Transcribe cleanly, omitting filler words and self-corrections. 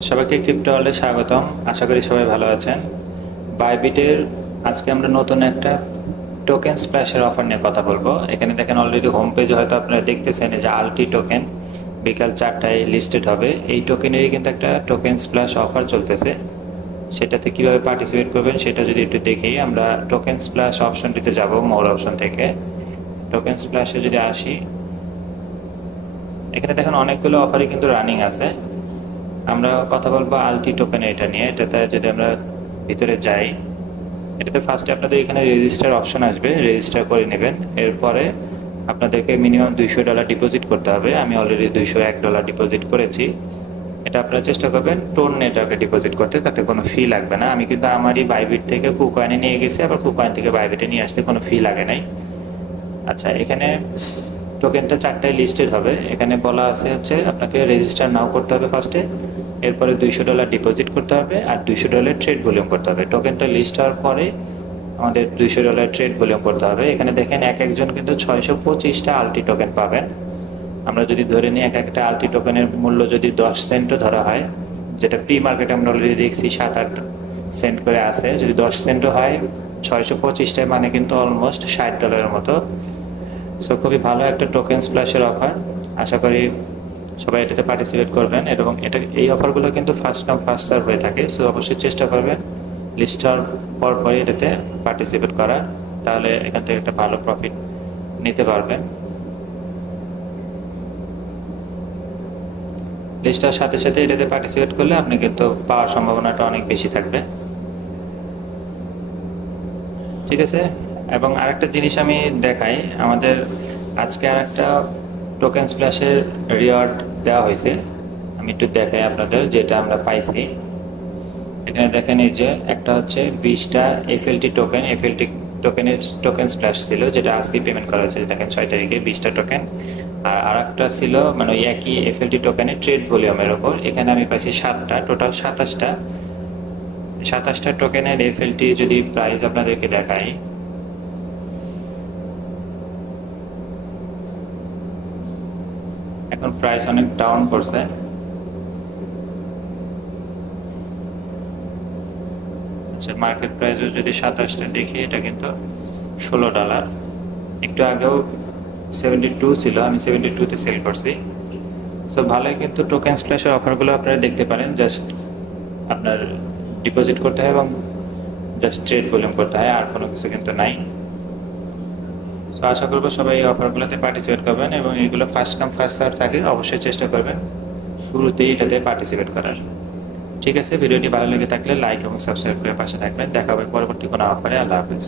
সবাইকে ক্রিপ্টো ওয়ার্ল্ডে স্বাগতম। আশা করি সবাই ভালো আছেন। বাইবিটের আজকে আমরা নতুন একটা টোকেন স্প্ল্যাশের অফার নিয়ে কথা বলবো। এখানে দেখেন অলরেডি হোম পেজে হয়তো আপনারা দেখতেছেন যে আলটি টোকেন বিকাল 4টায় লিস্টেড হবে। এই টোকেনেরই কিন্তু একটা টোকেন স্প্ল্যাশ অফার চলতেছে। সেটাতে কিভাবে পার্টিসিপেট করবেন সেটা যদি একটু দেখি, আমরা টোকেন স্প্ল্যাশ অপশনটিতে যাব। মোর অপশন থেকে টোকেন স্প্ল্যাশে যদি আসি, এখানে দেখেন অনেকগুলো অফারই কিন্তু রানিং আছে। আমরা কথা বলবো আলটি টোকেন এটা নিয়ে। এটাতে যদি আমরা ভিতরে যাই, এটাতে ফার্স্টে আপনাদের এখানে রেজিস্টার অপশন আসবে, রেজিস্টার করে নেবেন। এরপরে আপনাদেরকে মিনিমাম $200 ডিপোজিট করতে হবে। আমি অলরেডি $201 ডিপোজিট করেছি। এটা আপনারা চেষ্টা করবেন টোন নেটওয়ার্কে ডিপোজিট করতে, তাতে কোনো ফি লাগবে না। আমি কিন্তু আমারই বাইবিট থেকে কুকয়েনে নিয়ে গেছি, আবার কুকয়েন থেকে বাইবিটে নিয়ে আসতে কোনো ফি লাগে নাই। আচ্ছা, এখানে টোকেনটা 4টায় লিস্টেড হবে। এখানে বলা আছে হচ্ছে আপনাকে রেজিস্টার নাও করতে হবে ফার্স্টে, এরপরে $200 ডিপোজিট করতে হবে আর $200 ট্রেড ভলিউম করতে হবে। টোকেনটা লিস্ট হওয়ার পরে আমাদের $200 ট্রেড ভলিউম করতে হবে। এখানে দেখেন এক একজন কিন্তু 625টা আলটি টোকেন পাবেন। আমরা যদি ধরে নিই এক একটা আলটি টোকেনের মূল্য যদি 10 সেন্টও ধরা হয়, যেটা প্রি মার্কেটে আমরা অলরেডি দেখছি 7-8 সেন্ট করে আছে, যদি 10 সেন্টও হয় 625টায় মানে কিন্তু অলমোস্ট $60 মতো। সো খুবই ভালো একটা টোকেন স্প্ল্যাশের অফার। আশা করি সবাই এটাতে পার্টিসিপেট করবেন, এবং এই অফারগুলো কিন্তু ফার্স্ট কাম ফার্স্ট সার্ভ হয়ে থাকে। সো অবশ্যই চেষ্টা করবেন লিস্ট হওয়ার পরপরই এটাতে পার্টিসিপেট করার, তাহলে এখান থেকে একটা ভালো প্রফিট নিতে পারবেন। লিস্ট হওয়ার সাথে সাথে এটাতে পার্টিসিপেট করলে আপনি কিন্তু পাওয়ার সম্ভাবনাটা অনেক বেশি থাকবে। ঠিক আছে, এবং আরেকটা জিনিস আমি দেখাই, আমাদের আজকে আরেকটা টোকেন স্প্ল্যাশের রিওয়ার্ড দেওয়া হয়েছে। আমি একটু দেখাই আপনাদের যেটা আমরা পাইছি। এখানে দেখেন এই যে একটা হচ্ছে 20টা এফএলটি টোকেন, এফএলটি টোকেনের টোকেন স্প্ল্যাশ ছিল, যেটা আজকে পেমেন্ট করা হয়েছে। দেখেন 6 তারিখে 20টা টোকেন। আর আরেকটা ছিল মানে ওই একই এফএলটি টোকেনের ট্রেড ভলিউমের ওপর। এখানে আমি পাইছি 7টা, টোটাল 27টা টোকেনের এফএলটি যদি প্রাইস আপনাদেরকে দেখাই, এখন প্রাইস অনেক ডাউন করছে। আচ্ছা, মার্কেট প্রাইস যদি 27টা দেখি, এটা কিন্তু $16। একটু আগেও 72 ছিল, আমি 72-তে সেল করছি। সো ভালোই কিন্তু টোকেন স্প্ল্যাশের অফারগুলো আপনারা দেখতে পারেন। জাস্ট আপনার ডিপোজিট করতে হয় এবং জাস্ট ট্রেড ভলিউম করতে হয়, আর কোনো কিছু কিন্তু নাই। সো আশা করবো সবাই এই অফারগুলোতে পার্টিসিপেট করবেন, এবং এগুলো ফার্স্ট কাম ফার্স্ট সার্ভ থাকে। অবশ্যই চেষ্টা করবেন শুরুতেই এটাতে পার্টিসিপেট করার। ঠিক আছে, ভিডিওটি ভালো লেগে থাকলে লাইক এবং সাবস্ক্রাইব করে পাশে থাকবেন। দেখা হবে পরবর্তী কোনো অফারে। আল্লাহ হাফিজ।